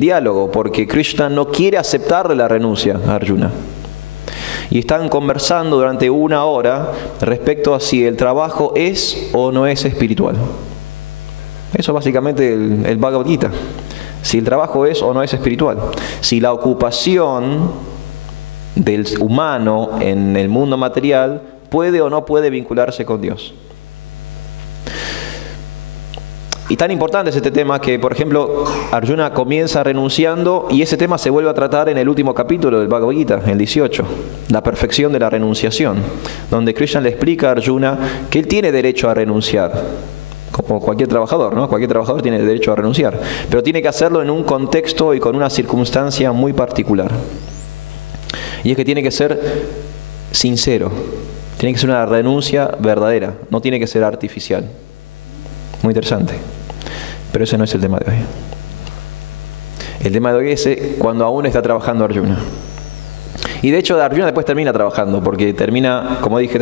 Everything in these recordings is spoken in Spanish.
diálogo, porque Krishna no quiere aceptarle la renuncia a Arjuna. Y están conversando durante 1 hora respecto a si el trabajo es o no es espiritual. Eso es básicamente el Bhagavad Gita. Si el trabajo es o no es espiritual. Si la ocupación del humano en el mundo material puede o no puede vincularse con Dios. Y tan importante es este tema que, por ejemplo, Arjuna comienza renunciando y ese tema se vuelve a tratar en el último capítulo del Bhagavad Gita, el 18, la perfección de la renunciación, donde Krishna le explica a Arjuna que él tiene derecho a renunciar, como cualquier trabajador, ¿no? Cualquier trabajador tiene derecho a renunciar, pero tiene que hacerlo en un contexto y con una circunstancia muy particular. Y es que tiene que ser sincero, tiene que ser una renuncia verdadera, no tiene que ser artificial. Muy interesante. Pero ese no es el tema de hoy. El tema de hoy es cuando aún está trabajando Arjuna. Y de hecho Arjuna después termina trabajando, porque termina, como dije,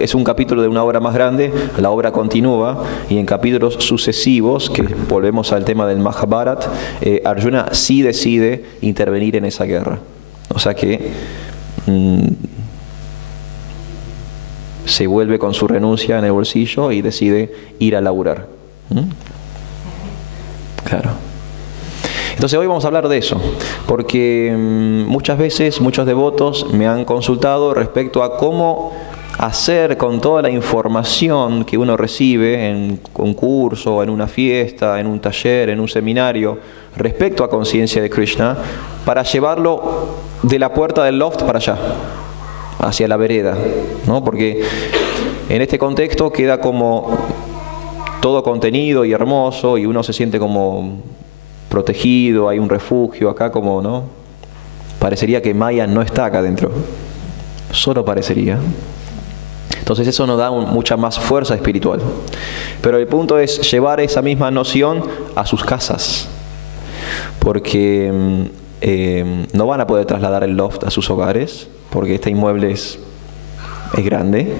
es un capítulo de 1 hora más grande, la obra continúa, y en capítulos sucesivos, que volvemos al tema del Mahabharata, Arjuna sí decide intervenir en esa guerra. O sea que se vuelve con su renuncia en el bolsillo y decide ir a laburar. Claro. Entonces hoy vamos a hablar de eso, porque muchas veces muchos devotos me han consultado respecto a cómo hacer con toda la información que uno recibe en un curso, en una fiesta, en un taller, en un seminario, respecto a conciencia de Krishna, para llevarlo de la puerta del loft para allá, hacia la vereda, ¿no? Porque en este contexto queda como todo contenido y hermoso y uno se siente como protegido, hay un refugio acá, como, ¿no? Parecería que Maya no está acá adentro, solo parecería. Entonces eso nos da mucha más fuerza espiritual. Pero el punto es llevar esa misma noción a sus casas, porque no van a poder trasladar el loft a sus hogares, porque este inmueble es grande.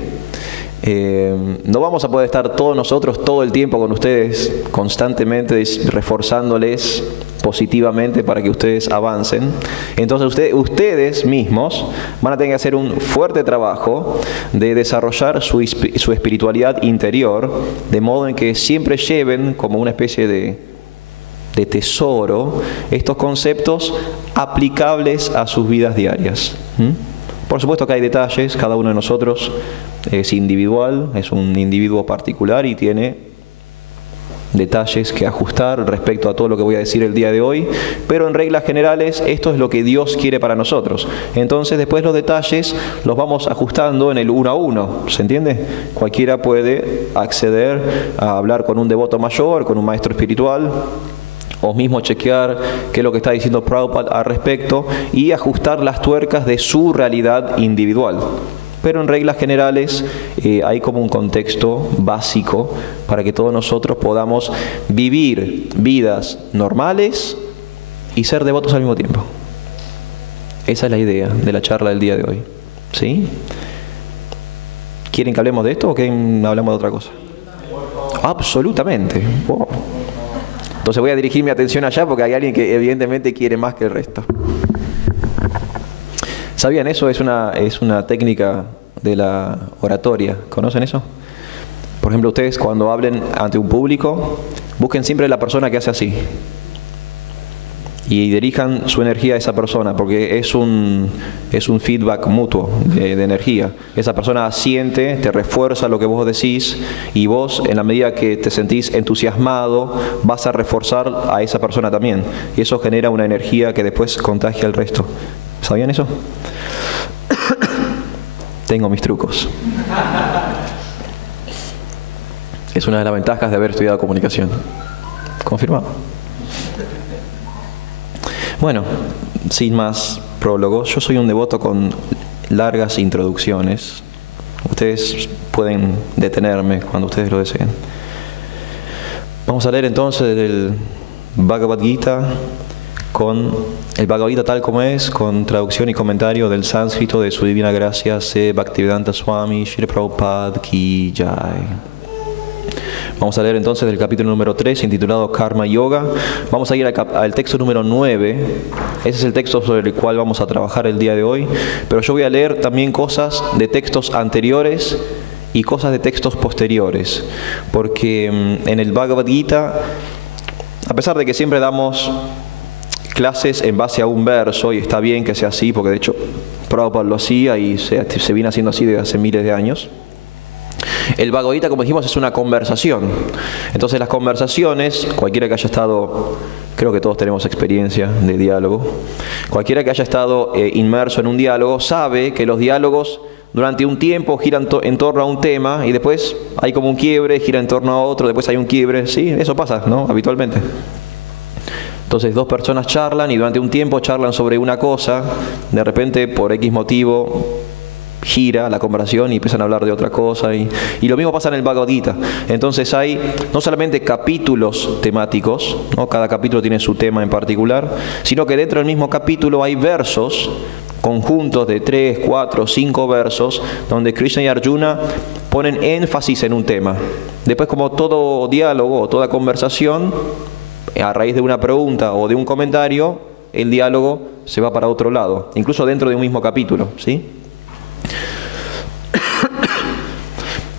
No vamos a poder estar todos nosotros todo el tiempo con ustedes, constantemente reforzándoles positivamente para que ustedes avancen. Entonces ustedes mismos van a tener que hacer un fuerte trabajo de desarrollar su espiritualidad interior, de modo en que siempre lleven como una especie de tesoro estos conceptos aplicables a sus vidas diarias. Por supuesto que hay detalles, cada uno de nosotros es individual, es un individuo particular y tiene detalles que ajustar respecto a todo lo que voy a decir el día de hoy, pero en reglas generales esto es lo que Dios quiere para nosotros. Entonces después los detalles los vamos ajustando en el 1 a 1, ¿se entiende? Cualquiera puede acceder a hablar con un devoto mayor, con un maestro espiritual, o mismo chequear qué es lo que está diciendo Prabhupada al respecto y ajustar las tuercas de su realidad individual. Pero en reglas generales hay como un contexto básico para que todos nosotros podamos vivir vidas normales y ser devotos al mismo tiempo. Esa es la idea de la charla del día de hoy. ¿Sí? ¿Quieren que hablemos de esto o quieren hablamos de otra cosa? Absolutamente. Wow. Entonces voy a dirigir mi atención allá porque hay alguien que evidentemente quiere más que el resto. ¿Sabían eso? Es una técnica de la oratoria. ¿Conocen eso? Por ejemplo, ustedes cuando hablen ante un público, busquen siempre la persona que hace así. Y dirijan su energía a esa persona, porque es un feedback mutuo de energía. Esa persona asiente, te refuerza lo que vos decís, y vos, en la medida que te sentís entusiasmado, vas a reforzar a esa persona también. Y eso genera una energía que después contagia al resto. ¿Sabían eso? Tengo mis trucos. Es una de las ventajas de haber estudiado comunicación. Confirmado. Bueno, sin más prólogos, yo soy un devoto con largas introducciones. Ustedes pueden detenerme cuando ustedes lo deseen. Vamos a leer entonces el Bhagavad Gita, con el Bhagavad Gita tal como es, con traducción y comentario del sánscrito de su divina gracia, C. Bhaktivedanta Swami Srila Prabhupada Ki Jai. Vamos a leer entonces del capítulo número 3, intitulado Karma Yoga. Vamos a ir al texto número 9. Ese es el texto sobre el cual vamos a trabajar el día de hoy. Pero yo voy a leer también cosas de textos anteriores y cosas de textos posteriores. Porque en el Bhagavad Gita, a pesar de que siempre damos clases en base a un verso, y está bien que sea así, porque de hecho Prabhupada lo hacía y se viene haciendo así desde hace miles de años. El Bhagavad Gita, como dijimos, es una conversación. Entonces las conversaciones, cualquiera que haya estado, creo que todos tenemos experiencia de diálogo, cualquiera que haya estado inmerso en un diálogo sabe que los diálogos durante un tiempo giran en torno a un tema y después hay como un quiebre, gira en torno a otro, después hay un quiebre. Sí, eso pasa, ¿no? Habitualmente. Entonces dos personas charlan y durante un tiempo charlan sobre una cosa, de repente por X motivo gira la conversación y empiezan a hablar de otra cosa, y lo mismo pasa en el Bhagavad Gita. Entonces hay no solamente capítulos temáticos, ¿no? Cada capítulo tiene su tema en particular, sino que dentro del mismo capítulo hay versos, conjuntos de 3, 4, 5 versos, donde Krishna y Arjuna ponen énfasis en un tema. Después, como todo diálogo o toda conversación, a raíz de una pregunta o de un comentario, el diálogo se va para otro lado, incluso dentro de un mismo capítulo, ¿sí?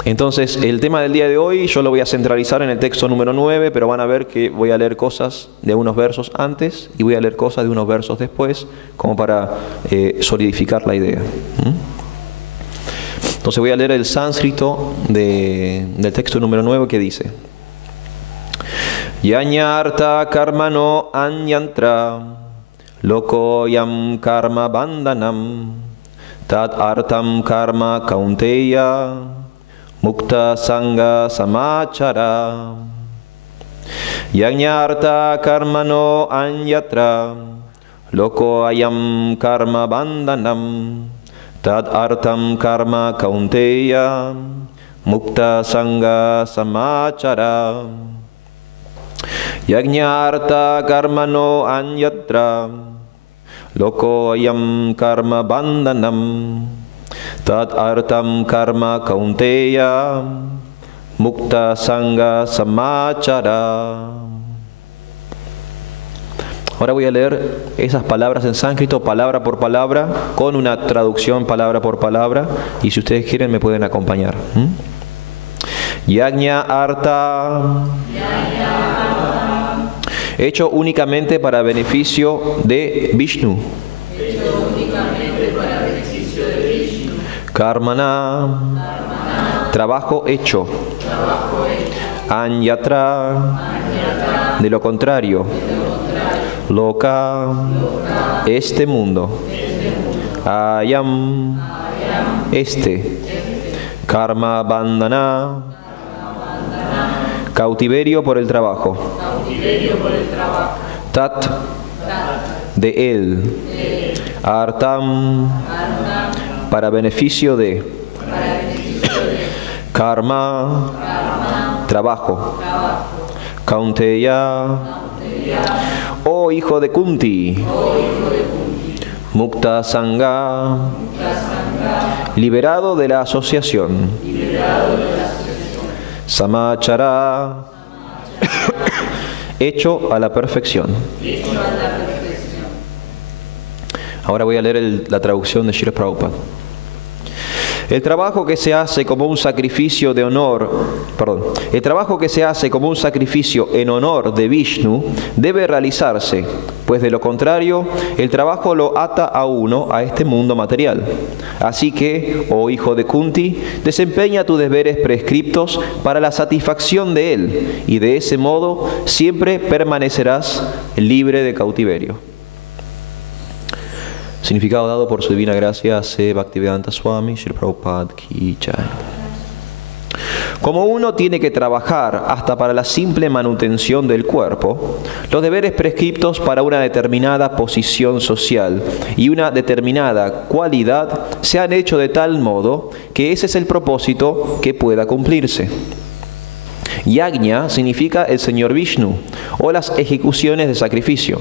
Entonces, el tema del día de hoy yo lo voy a centralizar en el texto número 9, pero van a ver que voy a leer cosas de unos versos antes y voy a leer cosas de unos versos después, como para solidificar la idea. Entonces voy a leer el sánscrito del texto número 9, que dice: Yanyarta karmano anyantra loko yam karma bandhanam tad artam karma kaunteya mukta sangha samachara. Yanyarta karmano anyatra loko ayam karma bandhanam tad artam karma kaunteya mukta sangha samachara. Yajñarta karmano anyatra loko ayam karma bandhanam tad artam karma kaunteya mukta sangha samachara. Ahora voy a leer esas palabras en sánscrito, palabra por palabra, con una traducción palabra por palabra, y si ustedes quieren me pueden acompañar. Yajña arta, hecho únicamente para beneficio de Vishnu. Karmana, trabajo hecho. Anyatra, de lo contrario. Loka, este mundo. Ayam, este. Karma bandhana, cautiverio por el trabajo. Tat, de él. Artam, para beneficio de. Karma, trabajo. Kaunteya, oh hijo de Kunti. Mukta Sangha, liberado de la asociación. Samachara, hecho a la perfección. Ahora voy a leer la traducción de Srila Prabhupada. El trabajo que se hace como un sacrificio de honor, el trabajo que se hace como un sacrificio en honor de Vishnu debe realizarse, pues de lo contrario, el trabajo lo ata a uno a este mundo material. Así que, oh hijo de Kunti, desempeña tus deberes prescriptos para la satisfacción de él, y de ese modo siempre permanecerás libre de cautiverio. Significado dado por su divina gracia C. Bhaktivedanta Swami Srila Prabhupada Ki Jai. Como uno tiene que trabajar hasta para la simple manutención del cuerpo, los deberes prescriptos para una determinada posición social y una determinada cualidad se han hecho de tal modo que ese es el propósito que pueda cumplirse. Yajna significa el Señor Vishnu o las ejecuciones de sacrificio.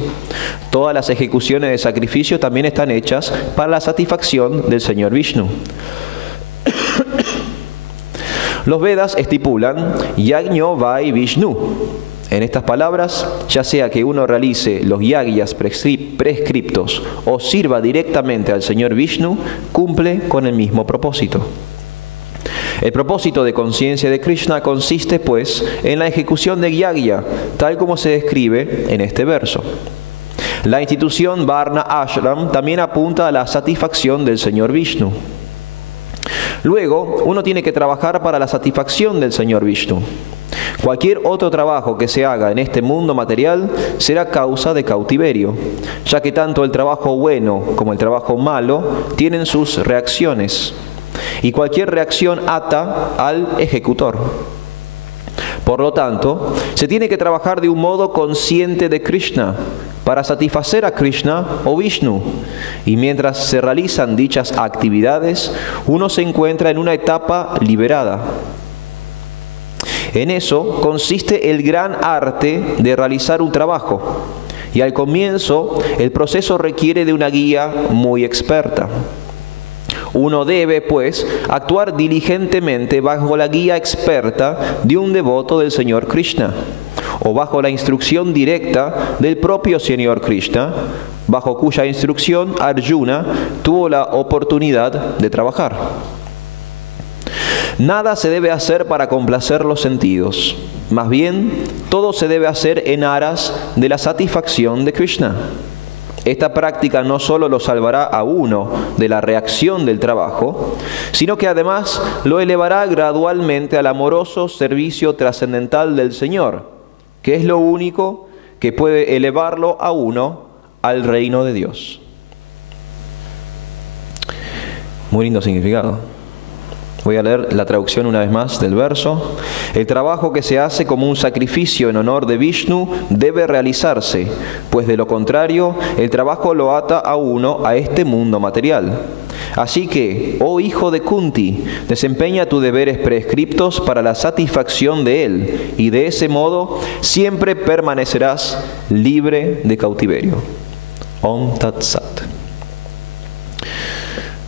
Todas las ejecuciones de sacrificio también están hechas para la satisfacción del Señor Vishnu. Los Vedas estipulan Yajño Vai Vishnu. En estas palabras, ya sea que uno realice los yagyas prescriptos o sirva directamente al Señor Vishnu, cumple con el mismo propósito. El propósito de conciencia de Krishna consiste, pues, en la ejecución de yagya, tal como se describe en este verso. La institución Varna Ashram también apunta a la satisfacción del Señor Vishnu. Luego, uno tiene que trabajar para la satisfacción del Señor Vishnu. Cualquier otro trabajo que se haga en este mundo material será causa de cautiverio, ya que tanto el trabajo bueno como el trabajo malo tienen sus reacciones, y cualquier reacción ata al ejecutor. Por lo tanto, se tiene que trabajar de un modo consciente de Krishna, para satisfacer a Krishna o Vishnu, y mientras se realizan dichas actividades, uno se encuentra en una etapa liberada. En eso consiste el gran arte de realizar un trabajo, y al comienzo el proceso requiere de una guía muy experta. Uno debe, pues, actuar diligentemente bajo la guía experta de un devoto del Señor Krishna, o bajo la instrucción directa del propio Señor Krishna, bajo cuya instrucción Arjuna tuvo la oportunidad de trabajar. Nada se debe hacer para complacer los sentidos, más bien todo se debe hacer en aras de la satisfacción de Krishna. Esta práctica no solo lo salvará a uno de la reacción del trabajo, sino que además lo elevará gradualmente al amoroso servicio trascendental del Señor, que es lo único que puede elevarlo a uno al reino de Dios. Muy lindo significado. Voy a leer la traducción una vez más del verso. El trabajo que se hace como un sacrificio en honor de Vishnu debe realizarse, pues de lo contrario, el trabajo lo ata a uno a este mundo material. Así que, oh hijo de Kunti, desempeña tus deberes prescriptos para la satisfacción de él, y de ese modo siempre permanecerás libre de cautiverio. Om Tat Sat.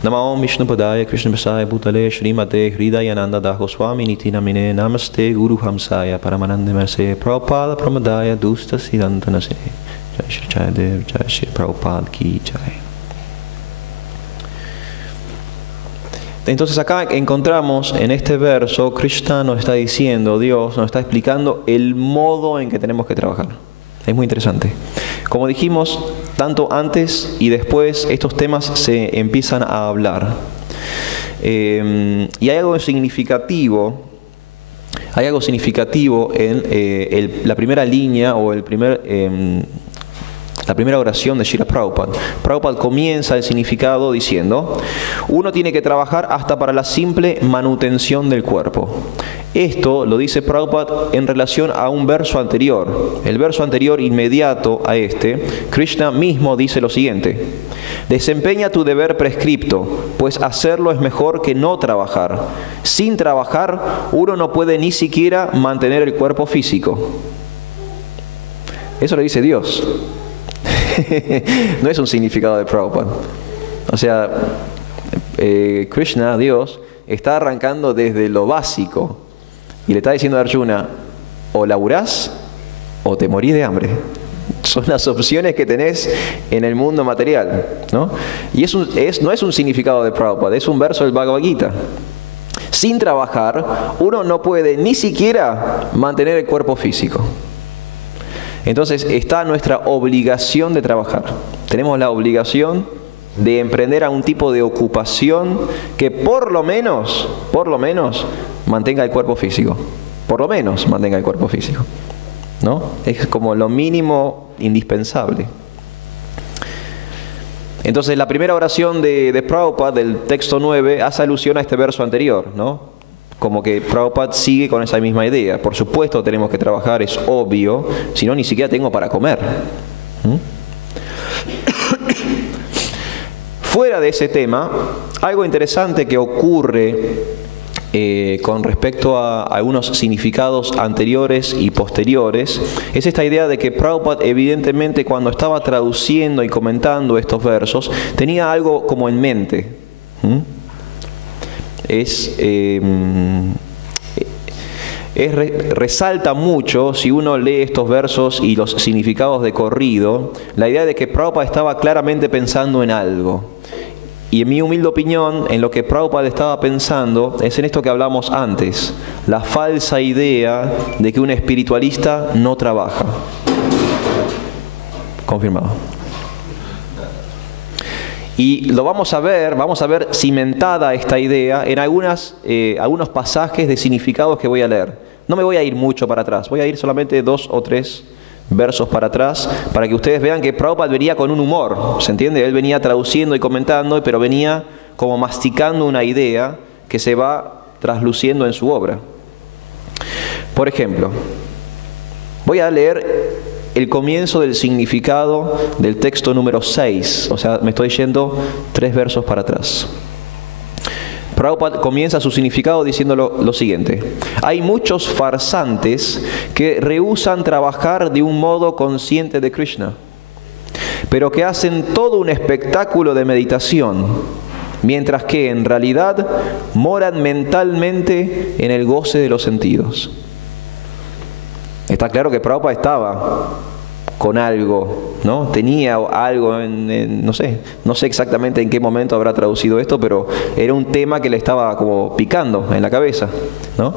Namo Vishnu Padaya Krishna Prasaya Bhutale Srimate Hridayananda Daho Swami Niti Namine Namaste Guru Hamsaya Paramanande Merse Prabhupada Pramadaya Dusta Siddhanta Nase Jai Shri Chayadev Jai Shri Prabhupada Ki Jai. Entonces acá encontramos en este verso, Krishna nos está diciendo, Dios nos está explicando el modo en que tenemos que trabajar. Es muy interesante. Como dijimos, tanto antes y después estos temas se empiezan a hablar. Y hay algo significativo en la primera línea o la primera oración de Srila Prabhupada. Prabhupada comienza el significado diciendo: uno tiene que trabajar hasta para la simple manutención del cuerpo. Esto lo dice Prabhupada en relación a un verso anterior. El verso anterior inmediato a este, Krishna mismo dice lo siguiente: desempeña tu deber prescripto, pues hacerlo es mejor que no trabajar. Sin trabajar, uno no puede ni siquiera mantener el cuerpo físico. Eso lo dice Dios. No es un significado de Prabhupada. O sea, Krishna, Dios, está arrancando desde lo básico y le está diciendo a Arjuna: o laburás o te morís de hambre. Son las opciones que tenés en el mundo material, ¿no? Y no es un significado de Prabhupada, es un verso del Bhagavad Gita. Sin trabajar, uno no puede ni siquiera mantener el cuerpo físico. Entonces está nuestra obligación de trabajar. Tenemos la obligación de emprender a un tipo de ocupación que por lo menos mantenga el cuerpo físico. Por lo menos mantenga el cuerpo físico, ¿no? Es como lo mínimo indispensable. Entonces la primera oración de Prabhupada, del texto 9, hace alusión a este verso anterior, ¿no? Como que Prabhupada sigue con esa misma idea. Por supuesto tenemos que trabajar, es obvio, si no ni siquiera tengo para comer. Fuera de ese tema, algo interesante que ocurre con respecto a algunos significados anteriores y posteriores, es esta idea de que Prabhupada evidentemente cuando estaba traduciendo y comentando estos versos, tenía algo como en mente. Es resalta mucho, si uno lee estos versos y los significados de corrido, la idea de que Prabhupada estaba claramente pensando en algo. Y en mi humilde opinión, en lo que Prabhupada estaba pensando es en esto que hablamos antes, la falsa idea de que un espiritualista no trabaja. Confirmado. Y lo vamos a ver cimentada esta idea en algunos pasajes de significados que voy a leer. No me voy a ir mucho para atrás, voy a ir solamente 2 o 3 versos para atrás, para que ustedes vean que Prabhupada venía con un humor, ¿se entiende? Él venía traduciendo y comentando, pero venía como masticando una idea que se va trasluciendo en su obra. Por ejemplo, voy a leer el comienzo del significado del texto número 6, o sea, me estoy yendo 3 versos para atrás. Prabhupada comienza su significado diciendo lo siguiente: hay muchos farsantes que rehúsan trabajar de un modo consciente de Krishna, pero que hacen todo un espectáculo de meditación, mientras que en realidad moran mentalmente en el goce de los sentidos. Está claro que Prabhupada estaba con algo, ¿no? Tenía algo, no sé exactamente en qué momento habrá traducido esto, pero era un tema que le estaba como picando en la cabeza, ¿no?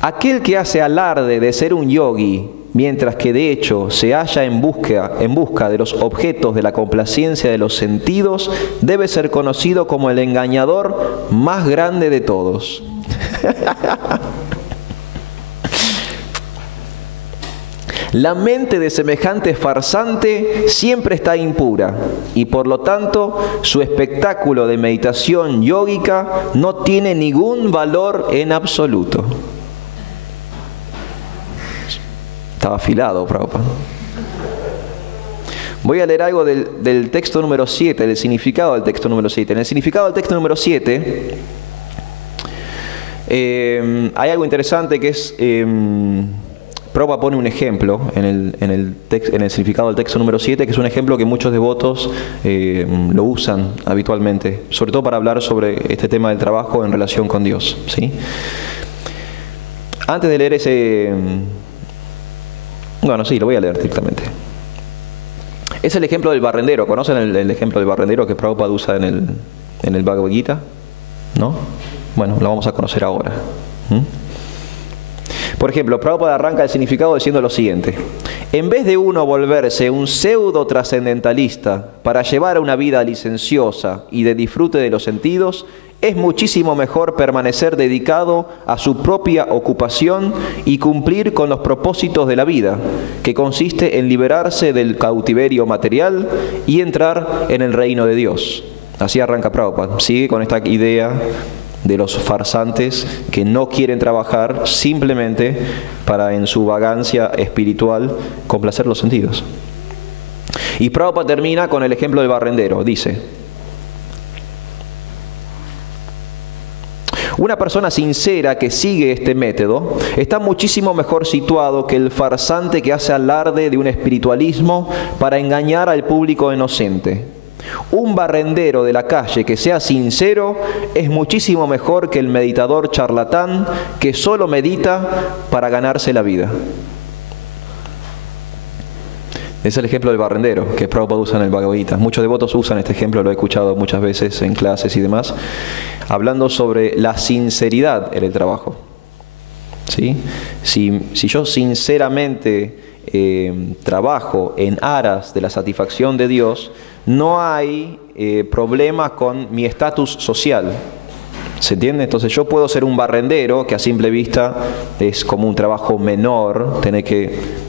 Aquel que hace alarde de ser un yogi, mientras que de hecho se halla en busca de los objetos de la complacencia de los sentidos, debe ser conocido como el engañador más grande de todos. La mente de semejante farsante siempre está impura y por lo tanto su espectáculo de meditación yógica no tiene ningún valor en absoluto. Estaba afilado, Prabhupada. Voy a leer algo del texto número 7, del significado del texto número 7. En el significado del texto número 7 hay algo interesante que es... Prabhupada pone un ejemplo en el significado del texto número 7, que es un ejemplo que muchos devotos lo usan habitualmente, sobre todo para hablar sobre este tema del trabajo en relación con Dios, ¿sí? Antes de leer ese... Bueno, sí, lo voy a leer directamente. Es el ejemplo del barrendero. ¿Conocen el ejemplo del barrendero que Prabhupada usa en el Bhagavad Gita? ¿No? Bueno, lo vamos a conocer ahora. Por ejemplo, Prabhupada arranca el significado diciendo lo siguiente: en vez de uno volverse un pseudo trascendentalista para llevar una vida licenciosa y de disfrute de los sentidos, es muchísimo mejor permanecer dedicado a su propia ocupación y cumplir con los propósitos de la vida, que consiste en liberarse del cautiverio material y entrar en el reino de Dios. Así arranca Prabhupada. Sigue con esta idea de los farsantes que no quieren trabajar simplemente para, en su vagancia espiritual, complacer los sentidos. Y Prabhupada termina con el ejemplo del barrendero. Dice: una persona sincera que sigue este método está muchísimo mejor situado que el farsante que hace alarde de un espiritualismo para engañar al público inocente. Un barrendero de la calle que sea sincero es muchísimo mejor que el meditador charlatán que solo medita para ganarse la vida. Es el ejemplo del barrendero que Prabhupada usa en el Bhagavad Gita. Muchos devotos usan este ejemplo, lo he escuchado muchas veces en clases y demás, hablando sobre la sinceridad en el trabajo. ¿Sí? Si yo sinceramente trabajo en aras de la satisfacción de Dios, no hay problema con mi estatus social. ¿Se entiende? Entonces yo puedo ser un barrendero, que a simple vista es como un trabajo menor, tener que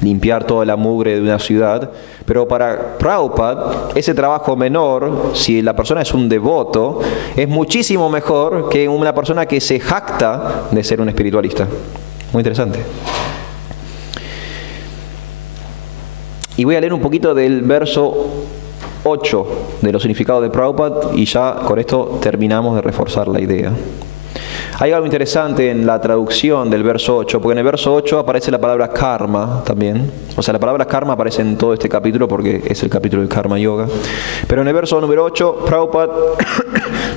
limpiar toda la mugre de una ciudad, pero para Prabhupada ese trabajo menor, si la persona es un devoto, es muchísimo mejor que una persona que se jacta de ser un espiritualista. Muy interesante. Y voy a leer un poquito del verso 8 de los significados de Prabhupada y ya con esto terminamos de reforzar la idea. Hay algo interesante en la traducción del verso 8, porque en el verso 8 aparece la palabra karma también. O sea, la palabra karma aparece en todo este capítulo porque es el capítulo del Karma Yoga. Pero en el verso número 8, Prabhupada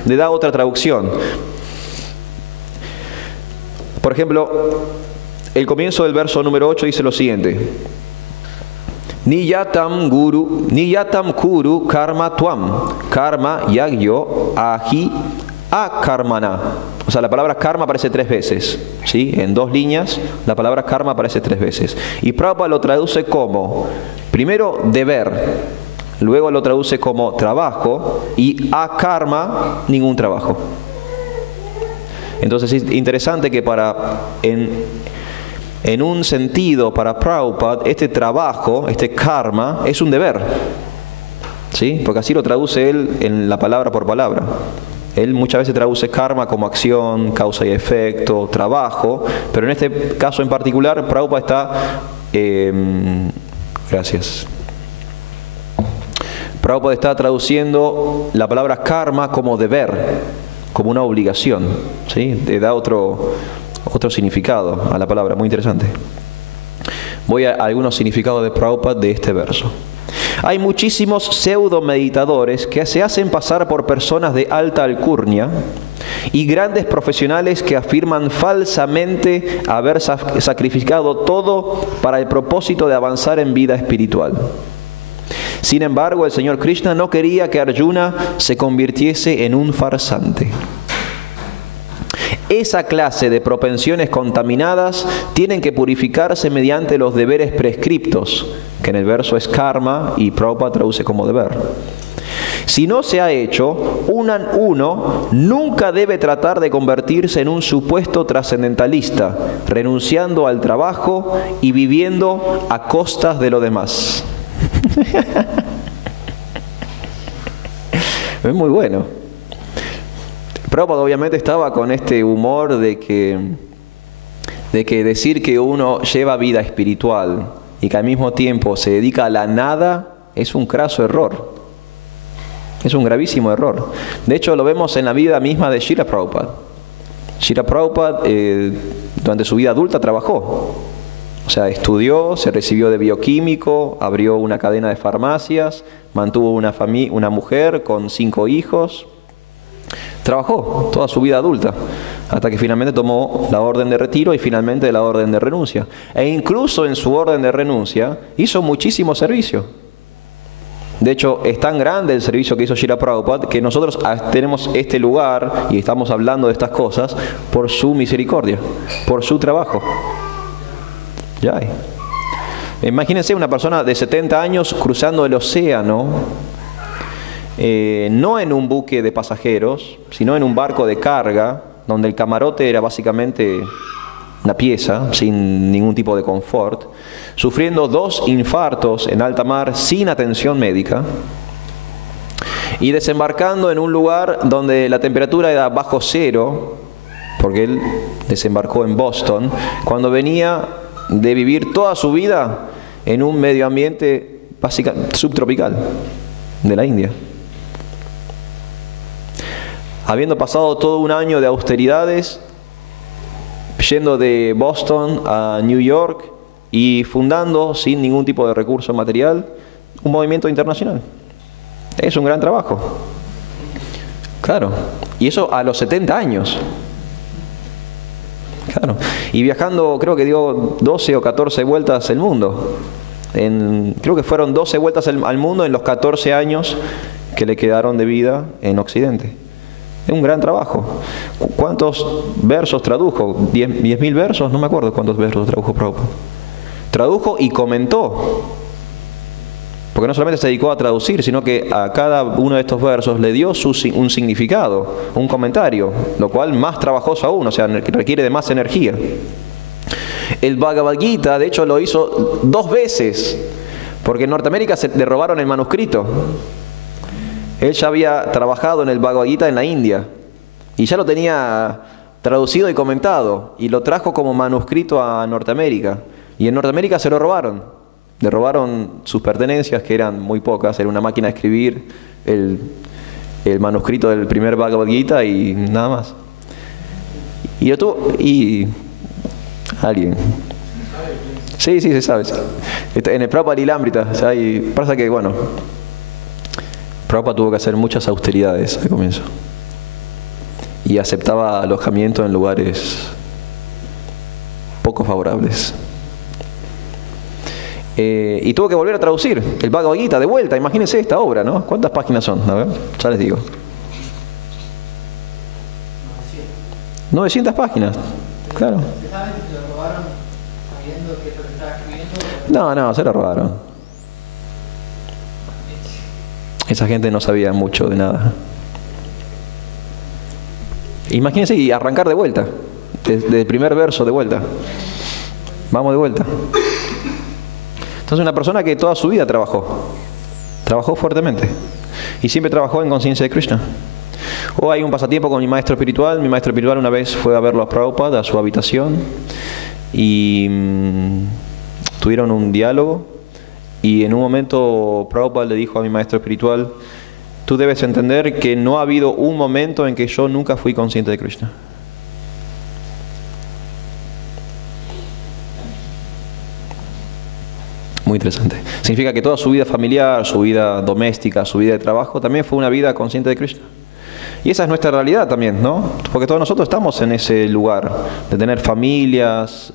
le da otra traducción. Por ejemplo, el comienzo del verso número 8 dice lo siguiente. Niyatam kuru karma tuam, karma yagyo ahi akarmana. O sea, la palabra karma aparece 3 veces, ¿sí? En 2 líneas, la palabra karma aparece 3 veces. Y Prabhupada lo traduce como, primero, deber, luego lo traduce como trabajo, y akarma, ningún trabajo. Entonces es interesante que en un sentido, para Prabhupada, este trabajo, este karma, es un deber, ¿sí? Porque así lo traduce él en la palabra por palabra. Él muchas veces traduce karma como acción, causa y efecto, trabajo, pero en este caso en particular, Prabhupada Prabhupada está traduciendo la palabra karma como deber, como una obligación, ¿sí? Le da otro significado a la palabra, muy interesante. Voy a algunos significados de Prabhupada de este verso. Hay muchísimos pseudo-meditadores que se hacen pasar por personas de alta alcurnia y grandes profesionales que afirman falsamente haber sacrificado todo para el propósito de avanzar en vida espiritual. Sin embargo, el Señor Krishna no quería que Arjuna se convirtiese en un farsante. Esa clase de propensiones contaminadas tienen que purificarse mediante los deberes prescriptos, que en el verso es karma y Prabhupada traduce como deber. Si no se ha hecho, uno nunca debe tratar de convertirse en un supuesto trascendentalista, renunciando al trabajo y viviendo a costas de lo demás. Es muy bueno. Prabhupada obviamente estaba con este humor de que decir que uno lleva vida espiritual y que al mismo tiempo se dedica a la nada es un craso error. Es un gravísimo error. De hecho, lo vemos en la vida misma de Srila Prabhupada. Srila Prabhupada durante su vida adulta trabajó. O sea, estudió, se recibió de bioquímico, abrió una cadena de farmacias, mantuvo una mujer con 5 hijos. Trabajó toda su vida adulta, hasta que finalmente tomó la orden de retiro y finalmente la orden de renuncia. E incluso en su orden de renuncia hizo muchísimo servicio. De hecho, es tan grande el servicio que hizo Srila Prabhupada que nosotros tenemos este lugar y estamos hablando de estas cosas por su misericordia, por su trabajo. Ya hay. Imagínense una persona de 70 años cruzando el océano, no en un buque de pasajeros, sino en un barco de carga, donde el camarote era básicamente una pieza, sin ningún tipo de confort, sufriendo 2 infartos en alta mar sin atención médica, y desembarcando en un lugar donde la temperatura era bajo cero, porque él desembarcó en Boston, cuando venía de vivir toda su vida en un medio ambiente subtropical de la India. Habiendo pasado todo un año de austeridades, yendo de Boston a New York y fundando, sin ningún tipo de recurso material, un movimiento internacional. Es un gran trabajo. Claro. Y eso a los 70 años. Claro. Y viajando, creo que dio 12 o 14 vueltas el mundo. Creo que fueron 12 vueltas al mundo en los 14 años que le quedaron de vida en Occidente. Es un gran trabajo. ¿Cuántos versos tradujo? ¿10.000 versos? No me acuerdo cuántos versos tradujo Prabhupada. Tradujo y comentó. Porque no solamente se dedicó a traducir, sino que a cada uno de estos versos le dio un significado, un comentario, lo cual más trabajoso aún, o sea, requiere de más energía. El Bhagavad Gita, de hecho, lo hizo 2 veces, porque en Norteamérica le robaron el manuscrito. Él ya había trabajado en el Bhagavad Gita en la India y ya lo tenía traducido y comentado y lo trajo como manuscrito a Norteamérica. Y en Norteamérica se lo robaron. Le robaron sus pertenencias, que eran muy pocas, era una máquina de escribir, el manuscrito del primer Bhagavad Gita y nada más. Y yo tuve... Y... Alguien... Sí, se sabe. Sí. En el Prabhupada Lilamrita, o sea, y pasa que, bueno, Prabhupada tuvo que hacer muchas austeridades al comienzo. Y aceptaba alojamiento en lugares poco favorables. Y tuvo que volver a traducir el Bhagavad Gita de vuelta. Imagínense esta obra, ¿no? ¿Cuántas páginas son? A ver, ya les digo. 900 páginas, claro. No, se lo robaron. Esa gente no sabía mucho de nada. Imagínense y arrancar de vuelta, desde el primer verso de vuelta. Vamos de vuelta. Entonces una persona que toda su vida trabajó fuertemente y siempre trabajó en conciencia de Krishna. O hay un pasatiempo con mi maestro espiritual. Mi maestro espiritual una vez fue a verlo a Prabhupada, a su habitación, y tuvieron un diálogo, y en un momento Prabhupada le dijo a mi maestro espiritual: tú debes entender que no ha habido un momento en que yo nunca fui consciente de Krishna. Muy interesante. Significa que toda su vida familiar, su vida doméstica, su vida de trabajo, también fue una vida consciente de Krishna. Y esa es nuestra realidad también, ¿no? Porque todos nosotros estamos en ese lugar de tener familias,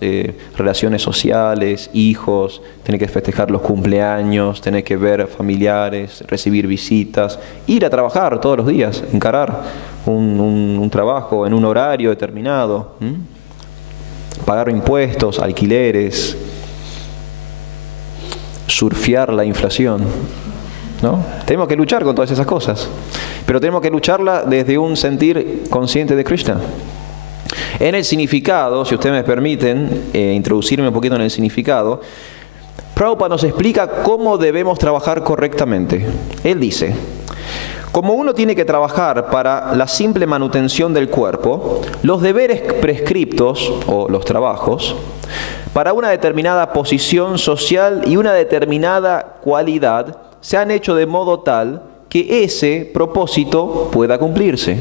relaciones sociales, hijos, tener que festejar los cumpleaños, tener que ver familiares, recibir visitas, ir a trabajar todos los días, encarar un trabajo en un horario determinado, pagar impuestos, alquileres, surfear la inflación, ¿no? Tenemos que luchar con todas esas cosas, pero tenemos que lucharla desde un sentir consciente de Krishna. En el significado, si ustedes me permiten introducirme un poquito en el significado, Prabhupada nos explica cómo debemos trabajar correctamente. Él dice: como uno tiene que trabajar para la simple manutención del cuerpo, los deberes prescriptos, o los trabajos, para una determinada posición social y una determinada cualidad, se han hecho de modo tal que ese propósito pueda cumplirse.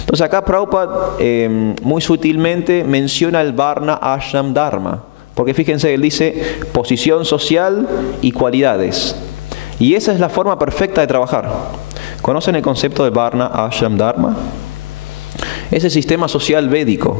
Entonces acá Prabhupada muy sutilmente menciona el Varna Ashram Dharma, porque fíjense, él dice posición social y cualidades, y esa es la forma perfecta de trabajar. ¿Conocen el concepto de Varna Ashram Dharma? Es el sistema social védico,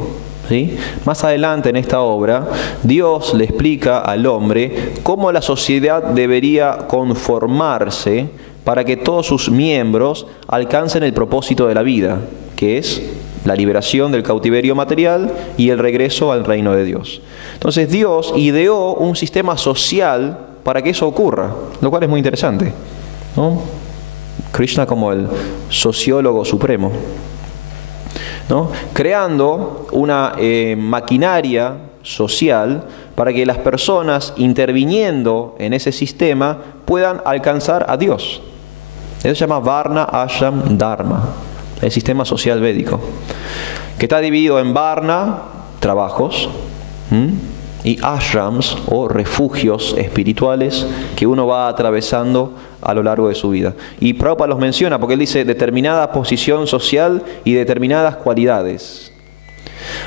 ¿sí? Más adelante en esta obra, Dios le explica al hombre cómo la sociedad debería conformarse para que todos sus miembros alcancen el propósito de la vida, que es la liberación del cautiverio material y el regreso al reino de Dios. Entonces Dios ideó un sistema social para que eso ocurra, lo cual es muy interesante, ¿no? Krishna como el sociólogo supremo, ¿no? Creando una maquinaria social para que las personas interviniendo en ese sistema puedan alcanzar a Dios. Eso se llama Varna Ashram Dharma, el sistema social védico, que está dividido en Varna, trabajos, y ashrams, o refugios espirituales que uno va atravesando a lo largo de su vida. Y Prabhupada los menciona porque él dice determinada posición social y determinadas cualidades.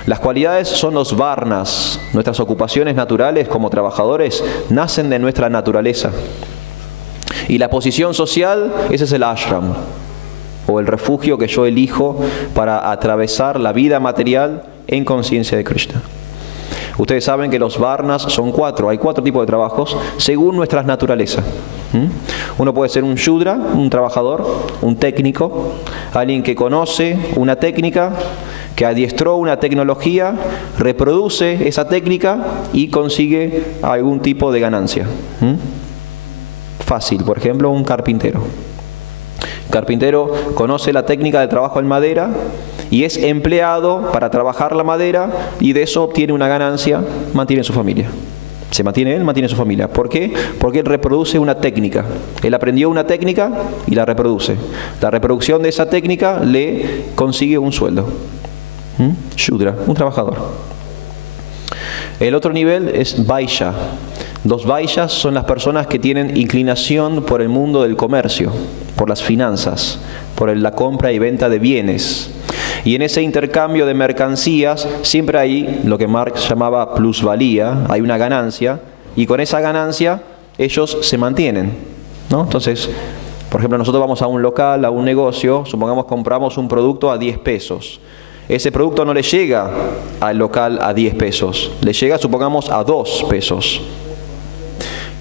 Las cualidades son los varnas. Nuestras ocupaciones naturales como trabajadores nacen de nuestra naturaleza. Y la posición social, ese es el ashram, o el refugio que yo elijo para atravesar la vida material en conciencia de Krishna. Ustedes saben que los varnas son 4, hay 4 tipos de trabajos según nuestras naturalezas. Uno puede ser un shudra, un trabajador, un técnico, alguien que conoce una técnica, que adiestró una tecnología, reproduce esa técnica y consigue algún tipo de ganancia. Fácil, por ejemplo, un carpintero. El carpintero conoce la técnica de trabajo en madera y es empleado para trabajar la madera, y de eso obtiene una ganancia, mantiene su familia. Se mantiene él, mantiene su familia. ¿Por qué? Porque él reproduce una técnica. Él aprendió una técnica y la reproduce. La reproducción de esa técnica le consigue un sueldo. Shudra, un trabajador. El otro nivel es Vaishya. Los Vaishyas son las personas que tienen inclinación por el mundo del comercio, por las finanzas, por la compra y venta de bienes. Y en ese intercambio de mercancías siempre hay lo que Marx llamaba plusvalía, hay una ganancia, y con esa ganancia ellos se mantienen, ¿no? Entonces, por ejemplo, nosotros vamos a un local, a un negocio, supongamos compramos un producto a 10 pesos. Ese producto no le llega al local a 10 pesos, le llega, supongamos, a 2 pesos.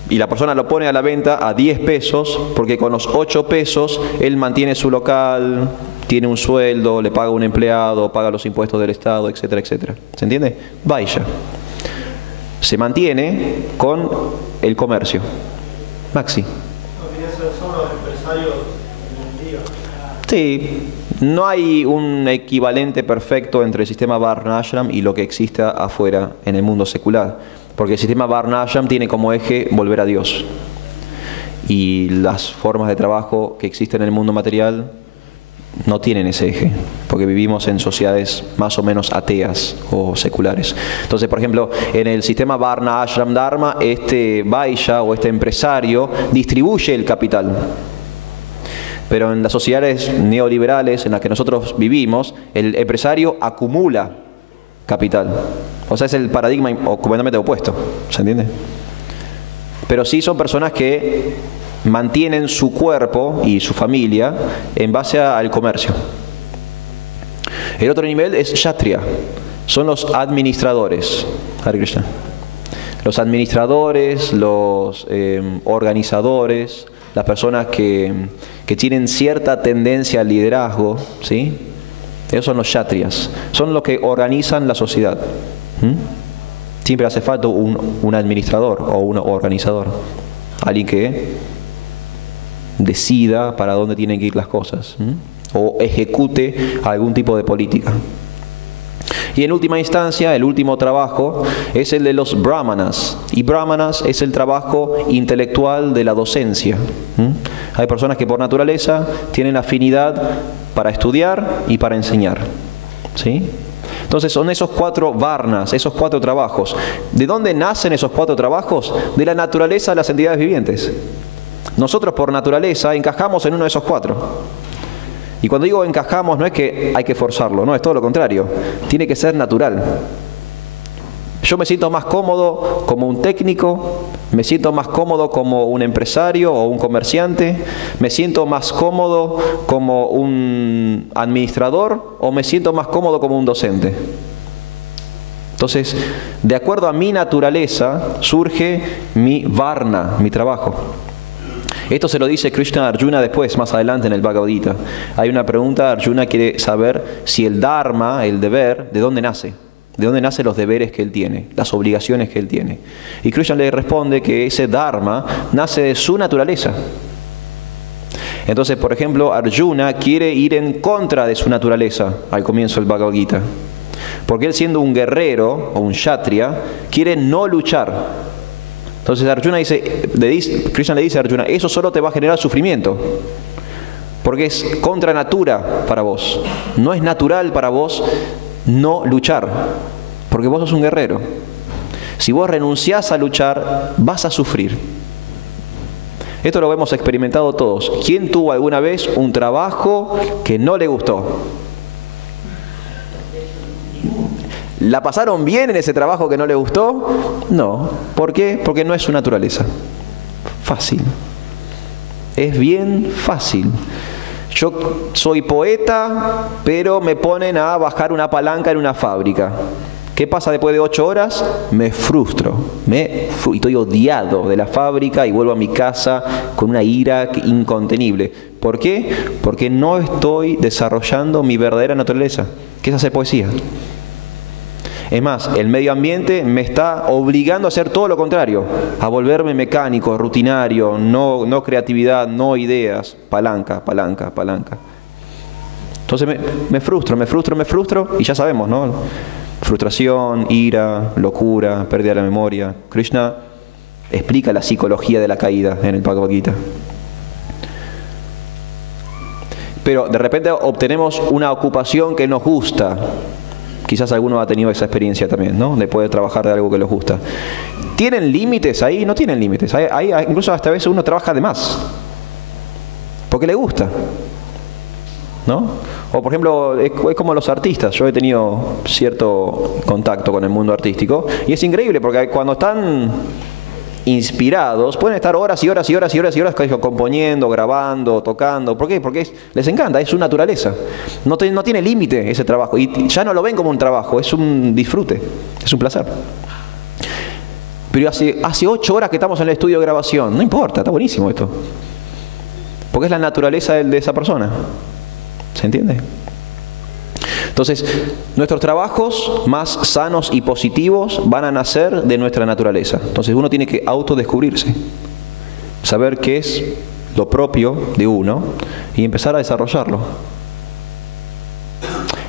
Y la persona lo pone a la venta a 10 pesos porque con los 8 pesos él mantiene su local, tiene un sueldo, le paga un empleado, paga los impuestos del Estado, etcétera, etcétera. ¿Se entiende? Vaya. Se mantiene con el comercio. Maxi. Son los empresarios del día. Sí, no hay un equivalente perfecto entre el sistema Varna Ashram y lo que existe afuera en el mundo secular. Porque el sistema Varna Ashram tiene como eje volver a Dios. Y las formas de trabajo que existen en el mundo material no tienen ese eje, porque vivimos en sociedades más o menos ateas o seculares. Entonces, por ejemplo, en el sistema Varna Ashram Dharma, este Vaishya o este empresario distribuye el capital. Pero en las sociedades neoliberales en las que nosotros vivimos, el empresario acumula capital. O sea, es el paradigma completamente opuesto, ¿se entiende? Pero sí son personas que mantienen su cuerpo y su familia en base al comercio. El otro nivel es Kshatriya, son los administradores. Hare Krishna. Los administradores, los organizadores, las personas que tienen cierta tendencia al liderazgo, ¿sí? Esos son los Kshatriyas, son los que organizan la sociedad. Siempre hace falta un administrador o un organizador, alguien que decida para dónde tienen que ir las cosas, o ejecute algún tipo de política. Y en última instancia, el último trabajo es el de los brahmanas. Y brahmanas es el trabajo intelectual de la docencia. Hay personas que por naturaleza tienen afinidad para estudiar y para enseñar, ¿sí? Entonces son esos 4 varnas, esos 4 trabajos. ¿De dónde nacen esos 4 trabajos? De la naturaleza de las entidades vivientes. Nosotros por naturaleza encajamos en uno de esos 4. Y cuando digo encajamos no es que hay que forzarlo, no, es todo lo contrario. Tiene que ser natural. Yo me siento más cómodo como un técnico, me siento más cómodo como un empresario o un comerciante, me siento más cómodo como un administrador o me siento más cómodo como un docente. Entonces, de acuerdo a mi naturaleza, surge mi varna, mi trabajo. Esto se lo dice Krishna a Arjuna después, más adelante en el Bhagavad Gita. Hay una pregunta, Arjuna quiere saber si el dharma, el deber, ¿de dónde nace? ¿De dónde nacen los deberes que él tiene, las obligaciones que él tiene? Y Krishna le responde que ese dharma nace de su naturaleza. Entonces, por ejemplo, Arjuna quiere ir en contra de su naturaleza al comienzo del Bhagavad Gita. Porque él, siendo un guerrero o un kshatriya, quiere no luchar. Entonces Arjuna Krishna le dice a Arjuna, eso solo te va a generar sufrimiento. Porque es contra natura para vos. No es natural para vos no luchar, porque vos sos un guerrero. Si vos renunciás a luchar, vas a sufrir. Esto lo hemos experimentado todos. ¿Quién tuvo alguna vez un trabajo que no le gustó? ¿La pasaron bien en ese trabajo que no le gustó? No. ¿Por qué? Porque no es su naturaleza. Fácil. Es bien fácil. Yo soy poeta, pero me ponen a bajar una palanca en una fábrica. ¿Qué pasa después de 8 horas? Me frustro. Y estoy odiado de la fábrica y vuelvo a mi casa con una ira incontenible. ¿Por qué? Porque no estoy desarrollando mi verdadera naturaleza, que es hacer poesía. Es más, el medio ambiente me está obligando a hacer todo lo contrario, a volverme mecánico, rutinario, no creatividad, no ideas, palanca, palanca, palanca. Entonces me frustro y ya sabemos, ¿no? Frustración, ira, locura, pérdida de la memoria. Krishna explica la psicología de la caída en el Bhagavad Gita. Pero de repente obtenemos una ocupación que nos gusta. Quizás alguno ha tenido esa experiencia también, ¿no? De poder trabajar de algo que les gusta. ¿Tienen límites ahí? No tienen límites. Incluso hasta a veces uno trabaja de más. Porque le gusta, ¿no? O por ejemplo, es como los artistas. Yo he tenido cierto contacto con el mundo artístico y es increíble porque cuando están inspirados pueden estar horas y horas y horas y horas y horas componiendo, grabando, tocando. ¿Por qué? Porque les encanta, es su naturaleza. No tiene límite ese trabajo y ya no lo ven como un trabajo, es un disfrute, es un placer. Pero hace 8 horas que estamos en el estudio de grabación. No importa, está buenísimo esto. Porque es la naturaleza de esa persona. ¿Se entiende? Entonces, nuestros trabajos más sanos y positivos van a nacer de nuestra naturaleza. Entonces, uno tiene que autodescubrirse. Saber qué es lo propio de uno y empezar a desarrollarlo.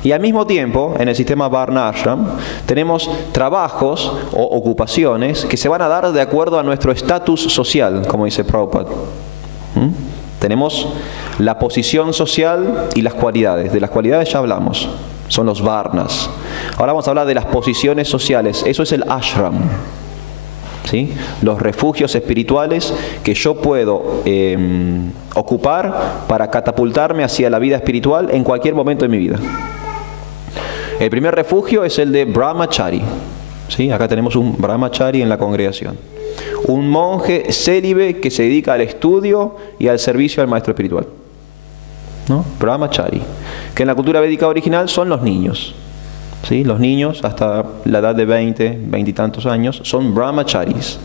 Y al mismo tiempo, en el sistema Varna Ashram, tenemos trabajos o ocupaciones que se van a dar de acuerdo a nuestro estatus social, como dice Prabhupada. Tenemos la posición social y las cualidades. De las cualidades ya hablamos, son los varnas. Ahora vamos a hablar de las posiciones sociales. Eso es el ashram, ¿sí? Los refugios espirituales que yo puedo ocupar para catapultarme hacia la vida espiritual en cualquier momento de mi vida. El primer refugio es el de Brahmachari, ¿sí? Acá tenemos un Brahmachari en la congregación. Un monje célibe que se dedica al estudio y al servicio al maestro espiritual, ¿no? Brahmachari, que en la cultura védica original son los niños, ¿sí? Los niños hasta la edad de 20 y tantos años son brahmacharis.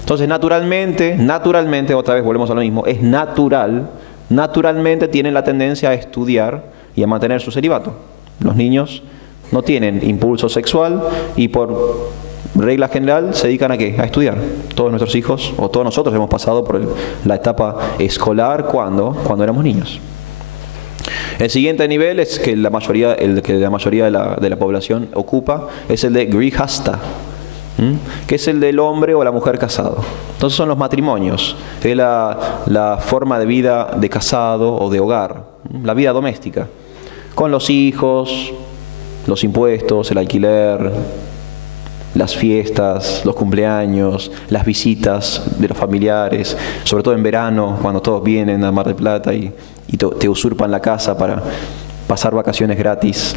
Entonces naturalmente, otra vez volvemos a lo mismo, es naturalmente tienen la tendencia a estudiar y a mantener su celibato. Los niños no tienen impulso sexual y por regla general se dedican ¿a qué? A estudiar. Todos nuestros hijos o todos nosotros hemos pasado por la etapa escolar cuando éramos niños. El siguiente nivel es que la mayoría de la población ocupa, es el de Grihasta, que es el del hombre o la mujer casado. Entonces son los matrimonios, es la forma de vida de casado o de hogar, la vida doméstica, con los hijos, los impuestos, el alquiler, las fiestas, los cumpleaños, las visitas de los familiares, sobre todo en verano, cuando todos vienen a Mar del Plata y te usurpan la casa para pasar vacaciones gratis.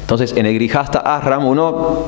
Entonces, en el Grihasta Ashram uno